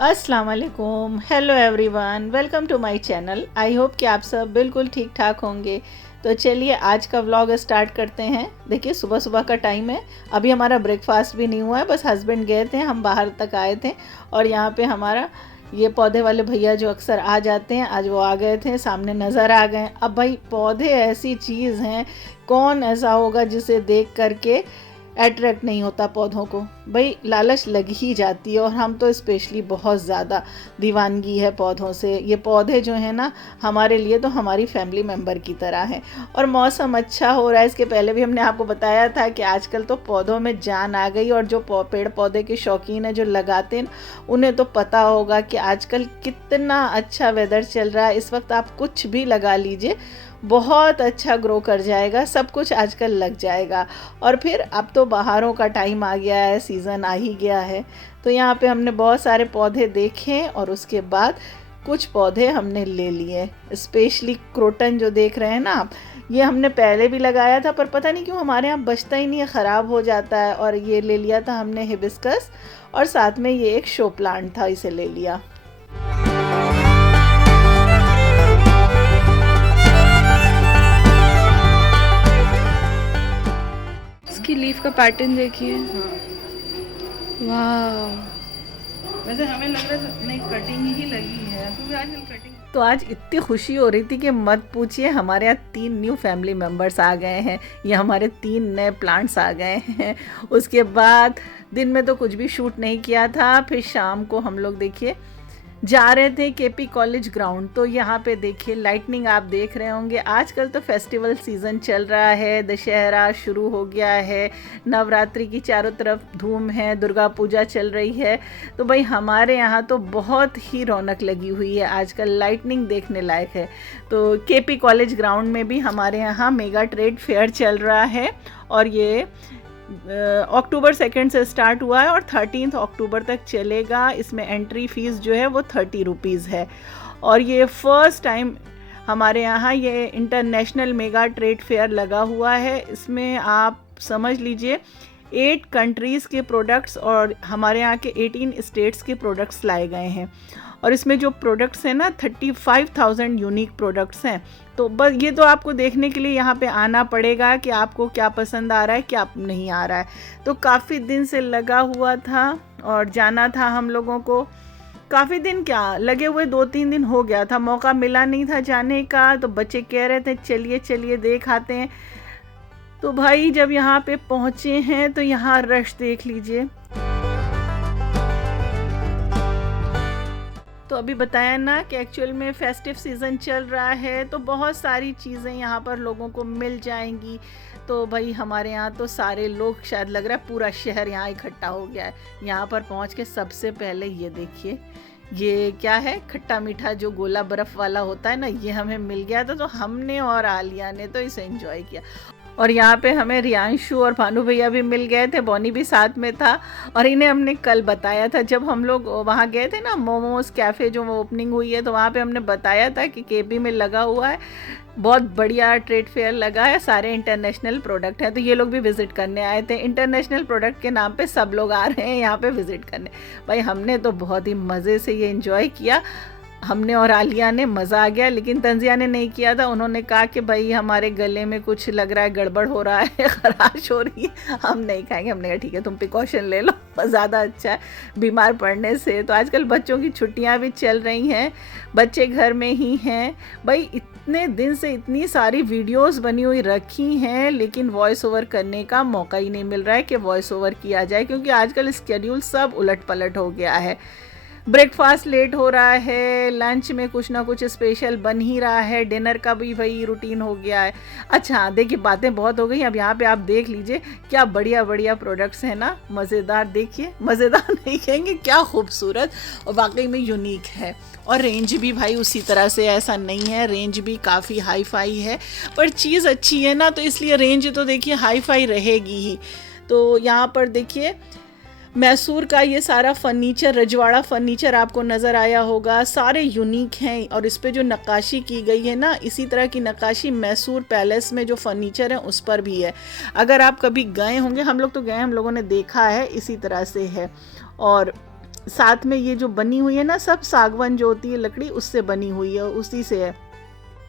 अस्सलाम वालेकुम, hello everyone, welcome to my channel. I hope कि आप सब बिल्कुल ठीक ठाक होंगे। तो चलिए आज का व्लॉग स्टार्ट करते हैं। देखिए सुबह सुबह का टाइम है, अभी हमारा ब्रेकफास्ट भी नहीं हुआ है, बस हस्बैंड गए थे, हम बाहर तक आए थे और यहाँ पे हमारा ये पौधे वाले भैया जो अक्सर आ जाते हैं, आज वो आ गए थे, सामने नज़र आ गए। अब भाई पौधे ऐसी चीज़ हैं, कौन ऐसा होगा जिसे देख करके अट्रैक्ट नहीं होता पौधों को। भाई लालच लग ही जाती है और हम तो स्पेशली बहुत ज़्यादा दीवानगी है पौधों से। ये पौधे जो हैं ना, हमारे लिए तो हमारी फैमिली मेम्बर की तरह हैं। और मौसम अच्छा हो रहा है, इसके पहले भी हमने आपको बताया था कि आजकल तो पौधों में जान आ गई और जो पेड़ पौधे के शौकीन हैं, जो लगाते हैं, उन्हें तो पता होगा कि आजकल कितना अच्छा वेदर चल रहा है। इस वक्त आप कुछ भी लगा लीजिए, बहुत अच्छा ग्रो कर जाएगा, सब कुछ आजकल लग जाएगा। और फिर अब तो बहारों का टाइम आ गया है, सीज़न आ ही गया है। तो यहाँ पे हमने बहुत सारे पौधे देखे और उसके बाद कुछ पौधे हमने ले लिए। स्पेशली क्रोटन जो देख रहे हैं ना आप, ये हमने पहले भी लगाया था, पर पता नहीं क्यों हमारे यहाँ बचता ही नहीं है, ख़राब हो जाता है। और ये ले लिया था हमने हिबिस्कस, और साथ में ये एक शो प्लांट था, इसे ले लिया। इसकी लीफ का पैटर्न देखिए। वाह, वैसे हमें लग रहा है नहीं, कटिंग ही लगी है क्योंकि आजकल कटिंग। तो आज इतनी खुशी हो रही थी कि मत पूछिए, हमारे यहाँ 3 न्यू फैमिली मेम्बर्स आ गए हैं, ये हमारे 3 नए प्लांट्स आ गए हैं। उसके बाद दिन में तो कुछ भी शूट नहीं किया था, फिर शाम को हम लोग देखिए जा रहे थे केपी कॉलेज ग्राउंड। तो यहाँ पे देखिए लाइटनिंग आप देख रहे होंगे। आजकल तो फेस्टिवल सीज़न चल रहा है, दशहरा शुरू हो गया है, नवरात्रि की चारों तरफ धूम है, दुर्गा पूजा चल रही है। तो भाई हमारे यहाँ तो बहुत ही रौनक लगी हुई है, आजकल लाइटनिंग देखने लायक है। तो केपी कॉलेज ग्राउंड में भी हमारे यहाँ मेगा ट्रेड फेयर चल रहा है और ये अक्टूबर 2 से स्टार्ट हुआ है और 13 अक्टूबर तक चलेगा। इसमें एंट्री फ़ीस जो है वो 30 रुपीज़ है। और ये फ़र्स्ट टाइम हमारे यहाँ ये इंटरनेशनल मेगा ट्रेड फेयर लगा हुआ है। इसमें आप समझ लीजिए 8 कंट्रीज़ के प्रोडक्ट्स और हमारे यहाँ के 18 स्टेट्स के प्रोडक्ट्स लाए गए हैं। और इसमें जो प्रोडक्ट्स हैं ना, 35,000 यूनिक प्रोडक्ट्स हैं। तो बस ये तो आपको देखने के लिए यहाँ पे आना पड़ेगा कि आपको क्या पसंद आ रहा है, क्या नहीं आ रहा है। तो काफ़ी दिन से लगा हुआ था और जाना था हम लोगों को। काफ़ी दिन क्या लगे हुए, 2-3 दिन हो गया था, मौका मिला नहीं था जाने का। तो बच्चे कह रहे थे चलिए चलिए देख आते हैं। तो भाई जब यहाँ पे पहुँचे हैं तो यहाँ रश देख लीजिए। तो अभी बताया ना कि एक्चुअल में फेस्टिव सीज़न चल रहा है, तो बहुत सारी चीज़ें यहाँ पर लोगों को मिल जाएंगी। तो भाई हमारे यहाँ तो सारे लोग, शायद लग रहा है पूरा शहर यहाँ इकट्ठा हो गया है। यहाँ पर पहुँच के सबसे पहले ये देखिए, ये क्या है, खट्टा मीठा जो गोला बर्फ़ वाला होता है ना, ये हमें मिल गया था। तो हमने और आलिया ने तो इसे एंजॉय किया। और यहाँ पे हमें रियांशु और भानु भैया भी मिल गए थे, बॉनी भी साथ में था। और इन्हें हमने कल बताया था, जब हम लोग वहाँ गए थे ना, मोमोज कैफ़े जो ओपनिंग हुई है, तो वहाँ पे हमने बताया था कि केपी में लगा हुआ है, बहुत बढ़िया ट्रेड फेयर लगा है, सारे इंटरनेशनल प्रोडक्ट हैं। तो ये लोग भी विज़िट करने आए थे, इंटरनेशनल प्रोडक्ट के नाम पे सब लोग आ रहे हैं यहाँ पे विज़िट करने। भाई हमने तो बहुत ही मज़े से ये एंजॉय किया, हमने और आलिया ने, मज़ा आ गया। लेकिन तंजिया ने नहीं किया था, उन्होंने कहा कि भाई हमारे गले में कुछ लग रहा है, गड़बड़ हो रहा है, खराश हो रही है, हम नहीं खाएंगे। हमने कहा ठीक है, तुम प्रिकॉशन ले लो, ज़्यादा अच्छा है बीमार पड़ने से। तो आजकल बच्चों की छुट्टियां भी चल रही हैं, बच्चे घर में ही हैं। भाई इतने दिन से इतनी सारी वीडियोस बनी हुई रखी हैं, लेकिन वॉइस ओवर करने का मौका ही नहीं मिल रहा है कि वॉइस ओवर किया जाए, क्योंकि आजकल स्केड्यूल सब उलट पलट हो गया है। ब्रेकफास्ट लेट हो रहा है, लंच में कुछ ना कुछ स्पेशल बन ही रहा है, डिनर का भी वही रूटीन हो गया है। अच्छा देखिए, बातें बहुत हो गई, अब यहाँ पे आप देख लीजिए क्या बढ़िया बढ़िया प्रोडक्ट्स हैं ना, मज़ेदार। देखिए मज़ेदार नहीं कहेंगे, क्या खूबसूरत और वाकई में यूनिक है। और रेंज भी भाई उसी तरह से, ऐसा नहीं है, रेंज भी काफ़ी हाई फाई है, पर चीज़ अच्छी है ना, तो इसलिए रेंज तो देखिए हाई फाई रहेगी ही। तो यहाँ पर देखिए मैसूर का ये सारा फर्नीचर, रजवाड़ा फर्नीचर आपको नज़र आया होगा, सारे यूनिक हैं। और इस पे जो नक्काशी की गई है ना, इसी तरह की नक्काशी मैसूर पैलेस में जो फर्नीचर है उस पर भी है। अगर आप कभी गए होंगे, हम लोग तो गए, हम लोगों ने देखा है, इसी तरह से है। और साथ में ये जो बनी हुई है ना, सब सागवान जो होती है लकड़ी, उससे बनी हुई है, उसी से है।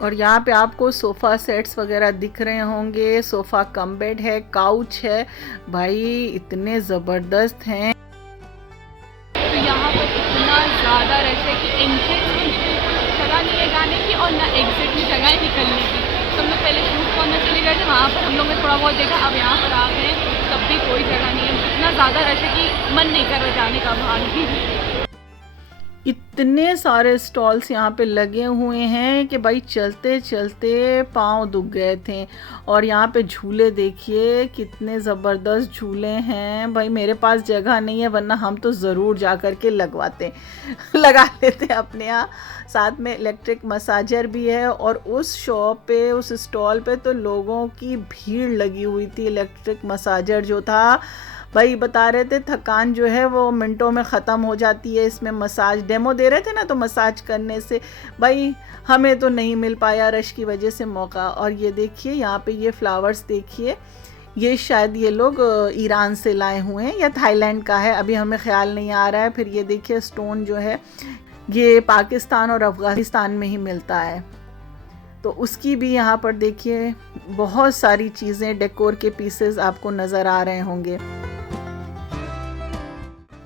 और यहाँ पे आपको सोफ़ा सेट्स वगैरह दिख रहे होंगे, सोफ़ा कम बेड है, काउच है, भाई इतने ज़बरदस्त हैं। तो यहाँ पर इतना ज़्यादा रश है कि एंट्रेंस में भी बिल्कुल जगह नहीं है जाने की और ना एग्जिट में जगह है निकलने की। तो हम लोग पहले शूट करने चले गए थे, वहाँ पर हम लोग ने थोड़ा बहुत देखा, अब यहाँ पर आ गए तब भी कोई जगह नहीं है। इतना ज़्यादा रश है कि मन नहीं कर रहा जाने का बाहर भी। इतने सारे स्टॉल्स यहाँ पे लगे हुए हैं कि भाई चलते चलते पाँव दुख गए थे। और यहाँ पे झूले देखिए कितने ज़बरदस्त झूले हैं, भाई मेरे पास जगह नहीं है, वरना हम तो ज़रूर जा कर के लगा लेते अपने यहाँ। साथ में इलेक्ट्रिक मसाजर भी है, और उस शॉप पे, उस स्टॉल पे तो लोगों की भीड़ लगी हुई थी। इलेक्ट्रिक मसाजर जो था, भाई बता रहे थे थकान जो है वो मिनटों में ख़त्म हो जाती है। इसमें मसाज डेमो दे रहे थे ना, तो मसाज करने से भाई हमें तो नहीं मिल पाया रश की वजह से मौका। और ये देखिए यहाँ पे ये फ्लावर्स देखिए, ये शायद ये लोग ईरान से लाए हुए हैं या थाईलैंड का है, अभी हमें ख्याल नहीं आ रहा है। फिर ये देखिए स्टोन जो है ये पाकिस्तान और अफ़गानिस्तान में ही मिलता है, तो उसकी भी यहाँ पर देखिए बहुत सारी चीज़ें, डेकोर के पीसेस आपको नज़र आ रहे होंगे।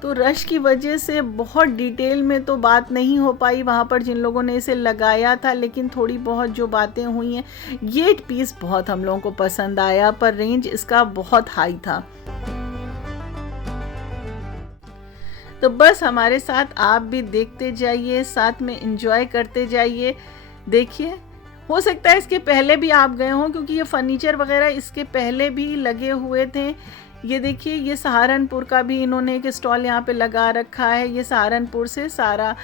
तो रश की वजह से बहुत डिटेल में तो बात नहीं हो पाई वहाँ पर जिन लोगों ने इसे लगाया था, लेकिन थोड़ी बहुत जो बातें हुई हैं, ये पीस बहुत हम लोगों को पसंद आया, पर रेंज इसका बहुत हाई था। तो बस हमारे साथ आप भी देखते जाइए, साथ में एंजॉय करते जाइए। देखिए हो सकता है इसके पहले भी आप गए हों, क्योंकि ये फर्नीचर वगैरह इसके पहले भी लगे हुए थे। ये देखिए ये सहारनपुर का भी इन्होंने एक स्टॉल यहाँ पे लगा रखा है। ये सहारनपुर से सारा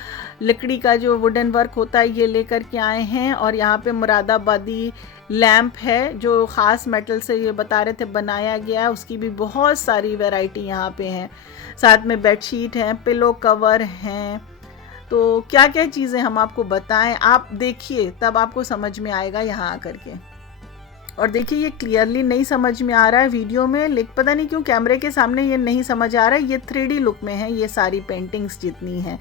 लकड़ी का जो वुडन वर्क होता है ये लेकर के आए हैं। और यहाँ पे मुरादाबादी लैंप है जो ख़ास मेटल से ये बता रहे थे बनाया गया है, उसकी भी बहुत सारी वैरायटी यहाँ पे हैं। साथ में बेडशीट हैं, पिलो कवर हैं, तो क्या क्या चीज़ें हम आपको बताएं, आप देखिए तब आपको समझ में आएगा यहाँ आकर के। और देखिए ये क्लियरली नहीं समझ में आ रहा है वीडियो में, लेकिन पता नहीं क्यों कैमरे के सामने ये नहीं समझ आ रहा है। ये 3D लुक में है ये सारी पेंटिंग्स जितनी हैं,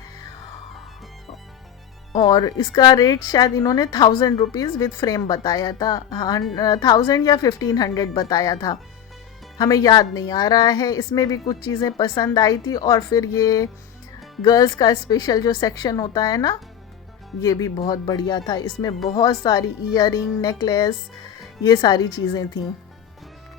और इसका रेट शायद इन्होंने 1000 रुपीज़ विद फ्रेम बताया था, 1000 या 1500 बताया था, हमें याद नहीं आ रहा है। इसमें भी कुछ चीज़ें पसंद आई थी। और फिर ये गर्ल्स का स्पेशल जो सेक्शन होता है ना, ये भी बहुत बढ़िया था। इसमें बहुत सारी ईयरिंग, नेकलेस, ये सारी चीज़ें थीं।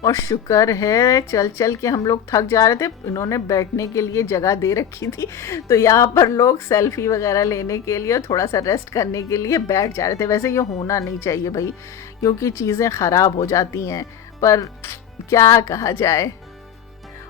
और शुक्र है चल चल के हम लोग थक जा रहे थे, इन्होंने बैठने के लिए जगह दे रखी थी, तो यहाँ पर लोग सेल्फी वगैरह लेने के लिए, थोड़ा सा रेस्ट करने के लिए बैठ जा रहे थे। वैसे ये होना नहीं चाहिए भाई, क्योंकि चीज़ें ख़राब हो जाती हैं, पर क्या कहा जाए।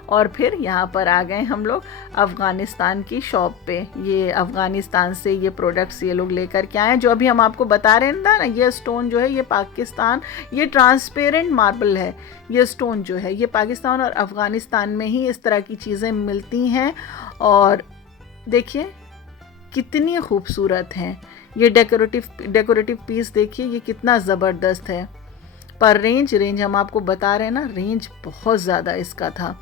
और फिर यहाँ पर आ गए हम लोग अफ़गानिस्तान की शॉप पे। ये अफ़गानिस्तान से ये प्रोडक्ट्स ये लोग लेकर के आए हैं, जो अभी हम आपको बता रहे हैं ना, ये स्टोन जो है ये पाकिस्तान, ये ट्रांसपेरेंट मार्बल है। ये स्टोन जो है ये पाकिस्तान और अफ़गानिस्तान में ही इस तरह की चीज़ें मिलती हैं। और देखिए कितनी खूबसूरत हैं ये डेकोरेटिव पीस, देखिए ये कितना ज़बरदस्त है। पर रेंज हम आपको बता रहे हैं ना, रेंज बहुत ज़्यादा इसका था।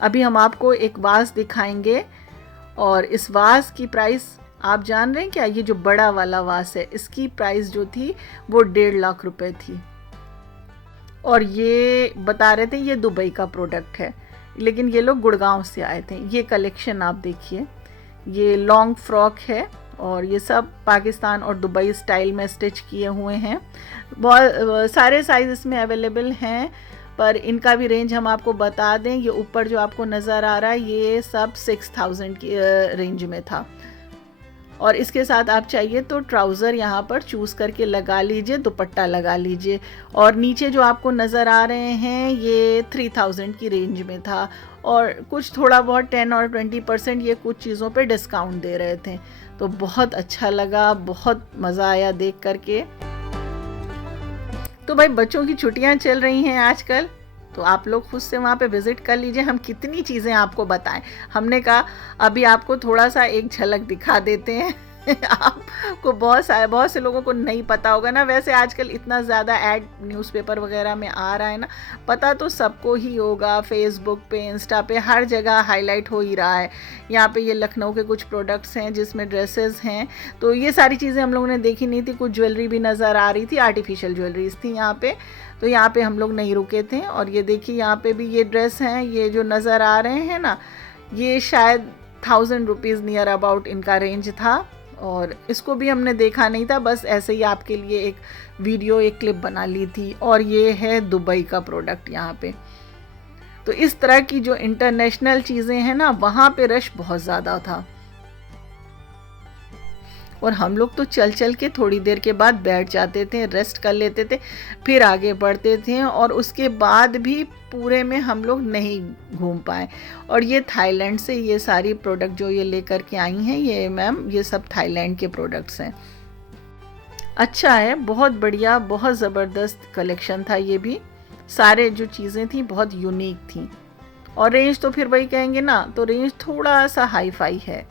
अभी हम आपको एक वास दिखाएंगे, और इस वास की प्राइस आप जान रहे हैं क्या? ये जो बड़ा वाला वास है इसकी प्राइस जो थी वो 1.5 लाख रुपए थी। और ये बता रहे थे ये दुबई का प्रोडक्ट है, लेकिन ये लोग गुड़गांव से आए थे। ये कलेक्शन आप देखिए, ये लॉन्ग फ्रॉक है और ये सब पाकिस्तान और दुबई स्टाइल में स्टिच किए हुए हैं। बहुत सारे साइज इसमें अवेलेबल हैं, पर इनका भी रेंज हम आपको बता दें। ये ऊपर जो आपको नज़र आ रहा है ये सब 6000 की रेंज में था। और इसके साथ आप चाहिए तो ट्राउज़र यहाँ पर चूज़ करके लगा लीजिए, दुपट्टा लगा लीजिए। और नीचे जो आपको नज़र आ रहे हैं ये 3000 की रेंज में था, और कुछ थोड़ा बहुत 10 और 20% ये कुछ चीज़ों पे डिस्काउंट दे रहे थे। तो बहुत अच्छा लगा, बहुत मज़ा आया देख करके। तो भाई बच्चों की छुट्टियां चल रही हैं आजकल, तो आप लोग खुद से वहाँ पे विज़िट कर लीजिए। हम कितनी चीज़ें आपको बताएं, हमने कहा अभी आपको थोड़ा सा एक झलक दिखा देते हैं आपको बहुत से लोगों को नहीं पता होगा ना। वैसे आजकल इतना ज़्यादा ऐड न्यूज़पेपर वगैरह में आ रहा है ना, पता तो सबको ही होगा, फेसबुक पे, इंस्टा पे, हर जगह हाईलाइट हो ही रहा है। यहाँ पे ये लखनऊ के कुछ प्रोडक्ट्स हैं जिसमें ड्रेसेस हैं, तो ये सारी चीज़ें हम लोगों ने देखी नहीं थी। कुछ ज्वेलरी भी नज़र आ रही थी, आर्टिफिशियल ज्वेलरीज थी यहाँ पे, तो यहाँ पे हम लोग नहीं रुके थे। और ये देखिए यहाँ पे भी ये ड्रेस हैं, ये जो नज़र आ रहे हैं ना, ये शायद 1000 रुपीज़ नियर अबाउट इनका रेंज था। और इसको भी हमने देखा नहीं था, बस ऐसे ही आपके लिए एक वीडियो, एक क्लिप बना ली थी। और ये है दुबई का प्रोडक्ट यहाँ पे। तो इस तरह की जो इंटरनेशनल चीज़ें हैं ना, वहाँ पे रश बहुत ज़्यादा था। और हम लोग तो चल चल के थोड़ी देर के बाद बैठ जाते थे, रेस्ट कर लेते थे, फिर आगे बढ़ते थे। और उसके बाद भी पूरे में हम लोग नहीं घूम पाए। और ये थाईलैंड से ये सारी प्रोडक्ट जो ये लेकर के आई हैं, ये मैम, ये सब थाईलैंड के प्रोडक्ट्स हैं। अच्छा है, बहुत बढ़िया, बहुत ज़बरदस्त कलेक्शन था ये भी। सारे जो चीज़ें थी बहुत यूनिक थी। और रेंज तो फिर वही कहेंगे ना, तो रेंज थोड़ा सा हाई फाई है।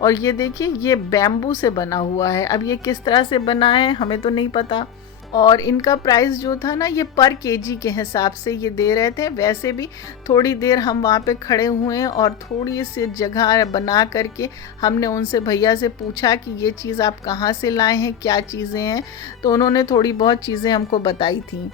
और ये देखिए, ये बैम्बू से बना हुआ है। अब ये किस तरह से बना है हमें तो नहीं पता। और इनका प्राइस जो था ना, ये पर केजी के हिसाब से ये दे रहे थे। वैसे भी थोड़ी देर हम वहाँ पे खड़े हुए और थोड़ी सी जगह बना करके हमने उनसे, भैया से पूछा कि ये चीज़ आप कहाँ से लाए हैं, क्या चीज़ें हैं, तो उन्होंने थोड़ी बहुत चीज़ें हमको बताई थी।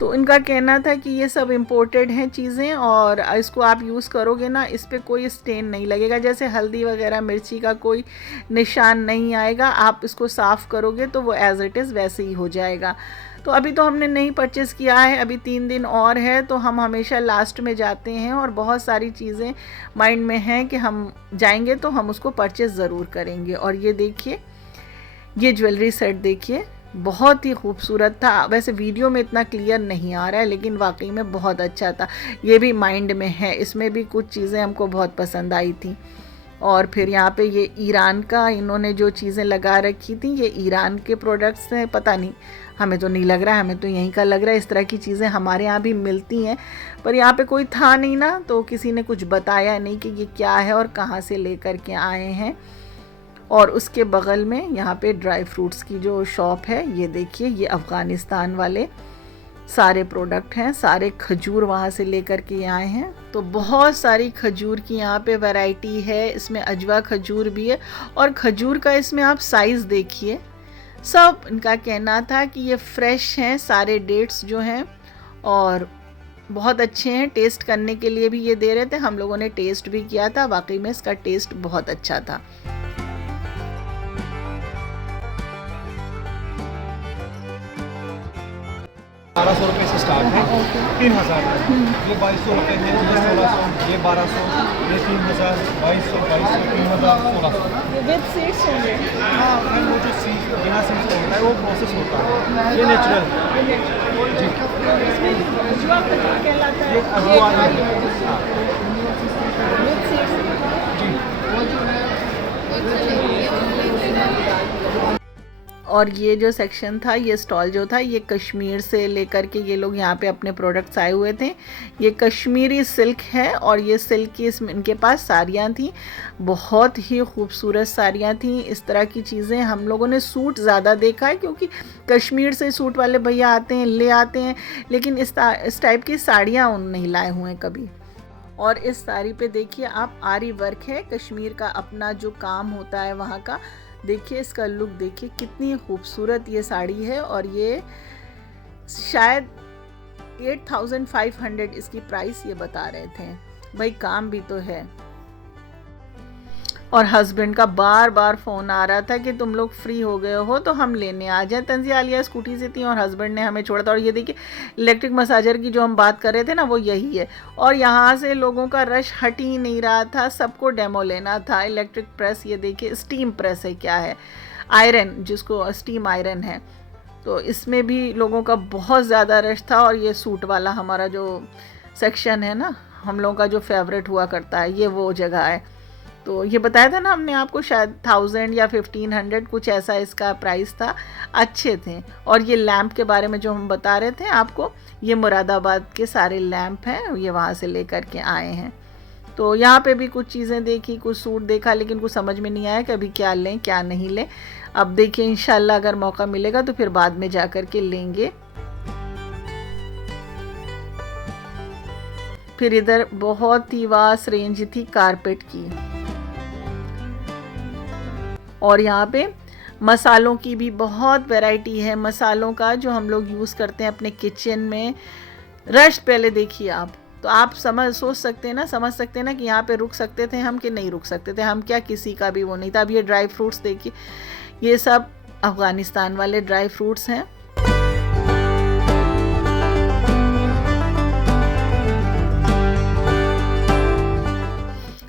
तो इनका कहना था कि ये सब इम्पोर्टेड हैं चीज़ें, और इसको आप यूज़ करोगे ना, इस पर कोई स्टेन नहीं लगेगा, जैसे हल्दी वगैरह, मिर्ची का कोई निशान नहीं आएगा। आप इसको साफ़ करोगे तो वो एज़ इट इज़ वैसे ही हो जाएगा। तो अभी तो हमने नहीं परचेज़ किया है, अभी 3 दिन और है, तो हम हमेशा लास्ट में जाते हैं। और बहुत सारी चीज़ें माइंड में हैं कि हम जाएंगे तो हम उसको परचेज़ ज़रूर करेंगे। और ये देखिए, ये ज्वेलरी सेट देखिए, बहुत ही खूबसूरत था। वैसे वीडियो में इतना क्लियर नहीं आ रहा है, लेकिन वाकई में बहुत अच्छा था। ये भी माइंड में है, इसमें भी कुछ चीज़ें हमको बहुत पसंद आई थी। और फिर यहाँ पे ये ईरान का इन्होंने जो चीज़ें लगा रखी थी, ये ईरान के प्रोडक्ट्स हैं, पता नहीं, हमें तो नहीं लग रहा है, हमें तो यहीं का लग रहा है। इस तरह की चीज़ें हमारे यहाँ भी मिलती हैं, पर यहाँ पे कोई था नहीं ना, तो किसी ने कुछ बताया नहीं कि ये क्या है और कहाँ से लेकर के आए हैं। और उसके बगल में यहाँ पे ड्राई फ्रूट्स की जो शॉप है, ये देखिए, ये अफ़गानिस्तान वाले सारे प्रोडक्ट हैं, सारे खजूर वहाँ से लेकर के आए हैं। तो बहुत सारी खजूर की यहाँ पे वैरायटी है, इसमें अजवा खजूर भी है। और खजूर का इसमें आप साइज़ देखिए, सब इनका कहना था कि ये फ्रेश हैं सारे डेट्स जो हैं, और बहुत अच्छे हैं। टेस्ट करने के लिए भी ये दे रहे थे, हम लोगों ने टेस्ट भी किया था, वाकई में इसका टेस्ट बहुत अच्छा था। 1200 रुपये से स्टार्ट है, 3000 ये 2200 रुपये है, ये 1600, ये 1200, ये 3000, 2200, 3000, 1600। विद सीड्स होंगे? हाँ, मैम वो जो सीड बिना सीड्स का होता है वो प्रोसेस होता है, ये नेचुरल जी। अजवा खजूर कहलाता है, ये अजवा है विद सीड्स जी। और ये जो सेक्शन था, ये स्टॉल जो था, ये कश्मीर से लेकर के ये लोग यहाँ पे अपने प्रोडक्ट्स आए हुए थे। ये कश्मीरी सिल्क है, और ये सिल्क की इसमें इनके पास साड़ियाँ थी, बहुत ही खूबसूरत साड़ियाँ थी। इस तरह की चीज़ें हम लोगों ने सूट ज़्यादा देखा है, क्योंकि कश्मीर से सूट वाले भैया आते हैं, ले आते हैं, लेकिन इस टाइप की साड़ियाँ उन नहीं लाए हुए हैं कभी। और इस साड़ी पे देखिए आप, आरी वर्क है, कश्मीर का अपना जो काम होता है वहाँ का। देखिए इसका लुक, देखिए कितनी खूबसूरत ये साड़ी है। और ये शायद 8500 इसकी प्राइस ये बता रहे थे। भाई काम भी तो है। और हस्बैंड का बार बार फ़ोन आ रहा था कि तुम लोग फ्री हो गए हो तो हम लेने आ जाए। तंजिया आलिया स्कूटी से थी और हस्बैंड ने हमें छोड़ा था। और ये देखिए इलेक्ट्रिक मसाजर की जो हम बात कर रहे थे ना, वो यही है। और यहाँ से लोगों का रश हट ही नहीं रहा था, सबको डेमो लेना था। इलेक्ट्रिक प्रेस, ये देखिए स्टीम प्रेस है, क्या है, आयरन, जिसको स्टीम आयरन है। तो इसमें भी लोगों का बहुत ज़्यादा रश था। और ये सूट वाला हमारा जो सेक्शन है ना, हम लोगों का जो फेवरेट हुआ करता है, ये वो जगह है। तो ये बताया था ना हमने आपको, शायद 1000 या 1500 कुछ ऐसा इसका प्राइस था। अच्छे थे। और ये लैंप के बारे में जो हम बता रहे थे आपको, ये मुरादाबाद के सारे लैंप हैं, ये वहाँ से लेकर के आए हैं। तो यहाँ पे भी कुछ चीज़ें देखी, कुछ सूट देखा, लेकिन कुछ समझ में नहीं आया कि अभी क्या लें क्या नहीं लें। अब देखिए इंशाल्लाह अगर मौका मिलेगा तो फिर बाद में जा कर के लेंगे। फिर इधर बहुत ही वास्ट रेंज थी कारपेट की। और यहाँ पे मसालों की भी बहुत वैरायटी है, मसालों का जो हम लोग यूज़ करते हैं अपने किचन में। रश पहले देखिए आप, तो आप समझ सकते हैं ना कि यहाँ पे रुक सकते थे हम कि नहीं रुक सकते थे हम, क्या किसी का भी वो नहीं था। अब ये ड्राई फ्रूट्स देखिए, ये सब अफ़गानिस्तान वाले ड्राई फ्रूट्स हैं।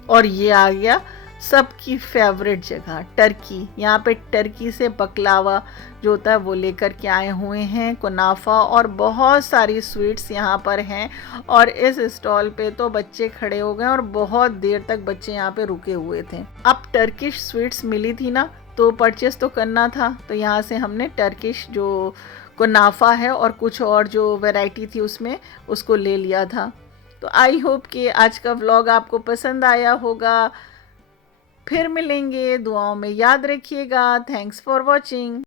और ये आ गया सबकी फेवरेट जगह टर्की। यहाँ पे टर्की से बकलावा जो होता है वो लेकर के आए हुए हैं, कुनाफा और बहुत सारी स्वीट्स यहाँ पर हैं। और इस स्टॉल पे तो बच्चे खड़े हो गए और बहुत देर तक बच्चे यहाँ पे रुके हुए थे। अब टर्किश स्वीट्स मिली थी ना, तो परचेस तो करना था, तो यहाँ से हमने टर्किश जो कुनाफा है और कुछ और जो वैरायटी थी उसमें उसको ले लिया था। तो आई होप कि आज का व्लॉग आपको पसंद आया होगा। फिर मिलेंगे, दुआओं में याद रखिएगा। Thanks for watching.